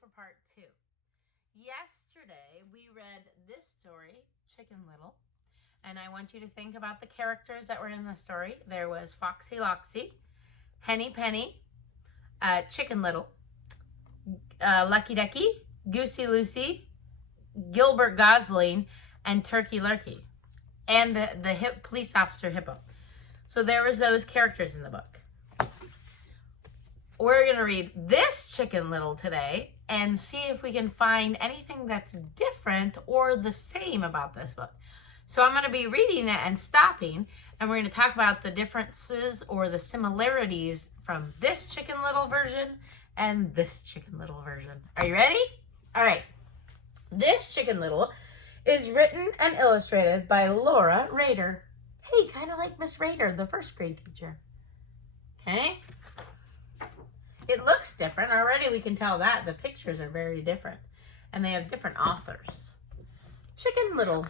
for part 2. Yesterday, we read this story, Chicken Little, and I want you to think about the characters that were in the story. There was Foxy Loxy, Henny Penny, Chicken Little, Lucky Ducky, Goosey Lucy, Gilbert Gosling, and Turkey Lurkey, and the police officer Hippo. So there was those characters in the book. We're going to read this Chicken Little today and see if we can find anything that's different or the same about this book. So I'm going to be reading it and stopping, and we're going to talk about the differences or the similarities from this Chicken Little version and this Chicken Little version. Are you ready? All right. This Chicken Little is written and illustrated by Laura Rader. Hey, kind of like Miss Rader, the first grade teacher. Okay. It looks different. Already we can tell that. The pictures are very different. And they have different authors. Chicken Little.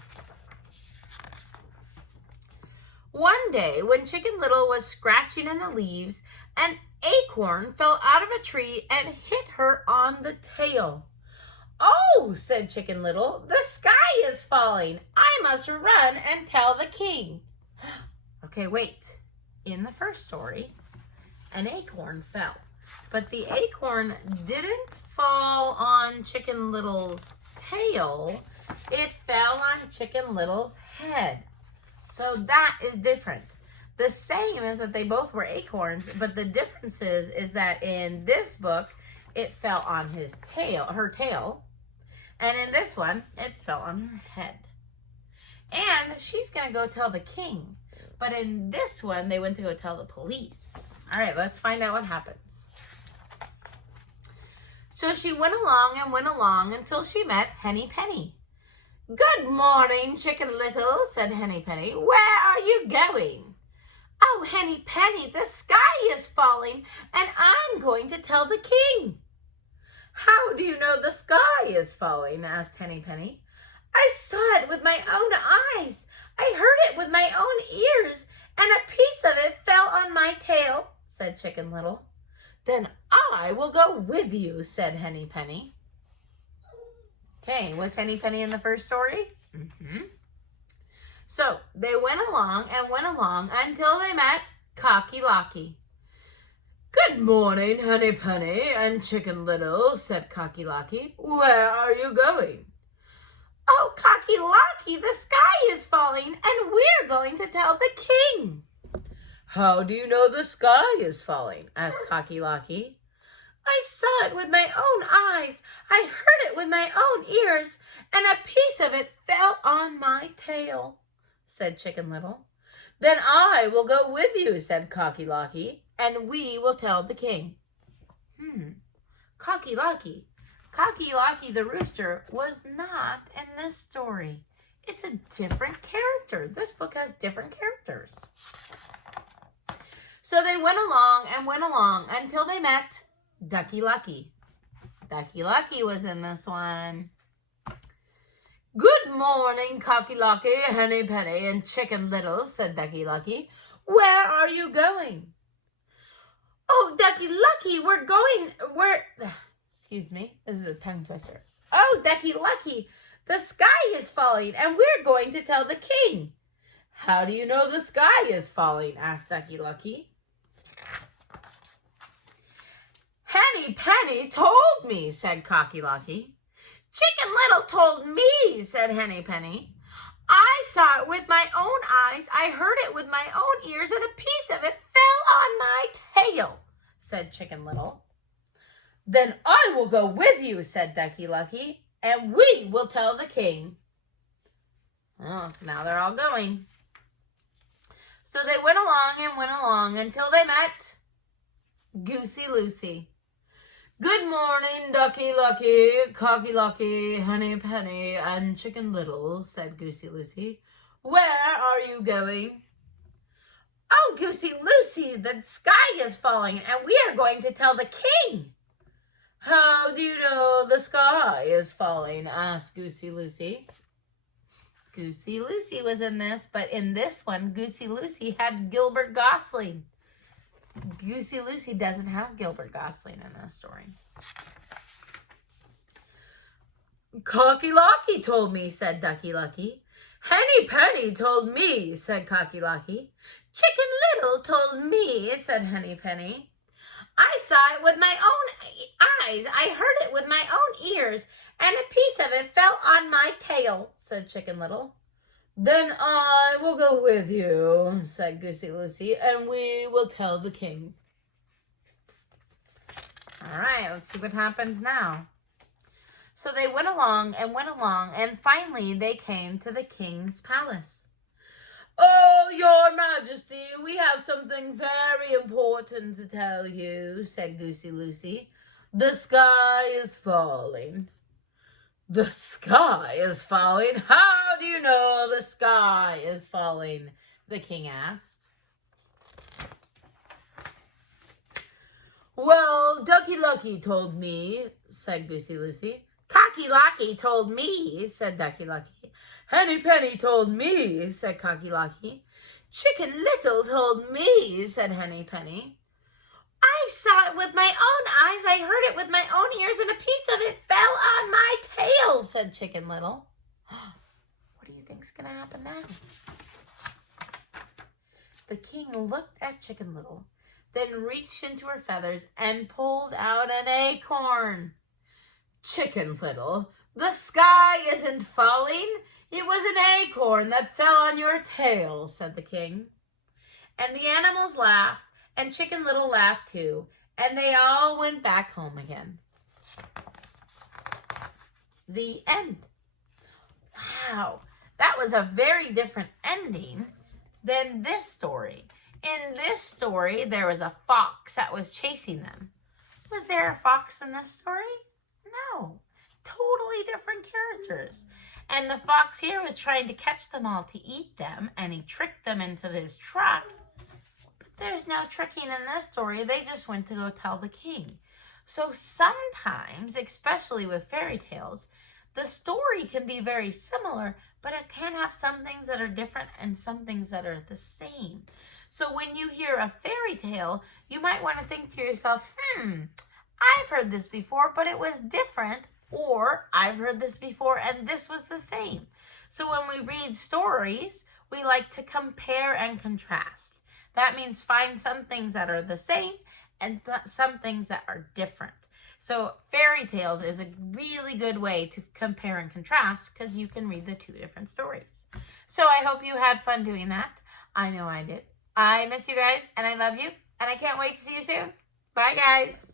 One day, when Chicken Little was scratching in the leaves, an acorn fell out of a tree and hit her on the tail. "Oh," said Chicken Little, "the sky is falling. I must run and tell the king." Okay, wait. In the first story, an acorn fell. But the acorn didn't fall on Chicken Little's tail. It fell on Chicken Little's head. So that is different. The same is that they both were acorns, but the difference is that in this book, it fell on his tail, her tail. And in this one, it fell on her head. And she's going to go tell the king. But in this one, they went to go tell the police. All right, let's find out what happens. So she went along until she met Henny Penny. "Good morning, Chicken Little," said Henny Penny. "Where are you going?" "Oh, Henny Penny, the sky is falling, and I'm going to tell the king." "How do you know the sky is falling?" asked Henny Penny. "I saw it with my own eyes. I heard it with my own ears, and a piece of it fell on my tail," said Chicken Little. "Then I will go with you," said Henny Penny. Okay, was Henny Penny in the first story? Mm-hmm. So they went along until they met Cocky Locky. "Good morning, Henny Penny and Chicken Little," said Cocky Locky. "Where are you going?" "Oh, Cocky Locky, the sky is falling, and we're going to tell the king." "How do you know the sky is falling?" asked Cocky Locky. "I saw it with my own eyes. I heard it with my own ears, and a piece of it fell on my tail," said Chicken Little. "Then I will go with you," said Cocky Locky, "and we will tell the king." Cocky Locky. Cocky Locky the rooster was not in this story. It's a different character. This book has different characters. So they went along until they met Ducky Lucky. Ducky Lucky was in this one. "Good morning, Cocky Locky, Henny Penny, and Chicken Little," said Ducky Lucky. "Where are you going?" "Oh, Ducky Lucky, excuse me, this is a tongue twister. "Oh, Ducky Lucky, the sky is falling, and we're going to tell the king." "How do you know the sky is falling?" asked Ducky Lucky. "Henny Penny told me," said Cocky Locky. "Chicken Little told me," said Henny Penny. "I saw it with my own eyes, I heard it with my own ears, and a piece of it fell on my tail," said Chicken Little. "Then I will go with you," said Ducky Lucky, "and we will tell the king." Oh, so now they're all going. So they went along until they met Goosey Lucy. "Good morning, Ducky Lucky, Cocky Locky, Henny Penny, and Chicken Little," said Goosey Lucy. "Where are you going?" "Oh, Goosey Lucy, the sky is falling, and we are going to tell the king." "How do you know the sky is falling?" asked Goosey Lucy. Goosey Lucy was in this, but in this one, Goosey Lucy had Gilbert Gosling. Goosey Lucy doesn't have Gilbert Gosling in this story. Cocky Locky told me, said Ducky Lucky. Henny Penny told me, said Cocky Locky. Chicken Little told me, said Henny Penny. I saw it with my own eyes. I heard it with my own ears, and a piece of it fell on my tail, said Chicken Little. Then I will go with you, said Goosey Lucy, and we will tell the king. All right, let's see what happens now. So they went along, and finally they came to the king's palace. Oh, your majesty, we have something very important to tell you, said Goosey Lucy. The sky is falling. The sky is falling? How do you know the sky is falling? The king asked. Well, Ducky Lucky told me, said Goosey Lucy. Cocky Locky told me, said Ducky Lucky. Henny Penny told me, said Cocky Locky. Chicken Little told me, said Henny Penny. I saw it with my own eyes. I heard it with my own ears, and a piece of it fell on my tail, said Chicken Little. What do you think's going to happen now? The king looked at Chicken Little, then reached into her feathers and pulled out an acorn. Chicken Little, the sky isn't falling. It was an acorn that fell on your tail, said the king. And the animals laughed, and Chicken Little laughed too, and they all went back home again. The end. Wow, that was a very different ending than this story. In this story, there was a fox that was chasing them. Was there a fox in this story? No, totally different characters. And the fox here was trying to catch them all to eat them, and he tricked them into this trap. But there's no tricking in this story. They just went to go tell the king. So sometimes, especially with fairy tales, the story can be very similar, but it can have some things that are different and some things that are the same. So when you hear a fairy tale, you might want to think to yourself, I've heard this before, but it was different, or I've heard this before and this was the same. So when we read stories, we like to compare and contrast. That means find some things that are the same and some things that are different. So fairy tales is a really good way to compare and contrast because you can read the two different stories. So I hope you had fun doing that. I know I did. I miss you guys and I love you and I can't wait to see you soon. Bye guys.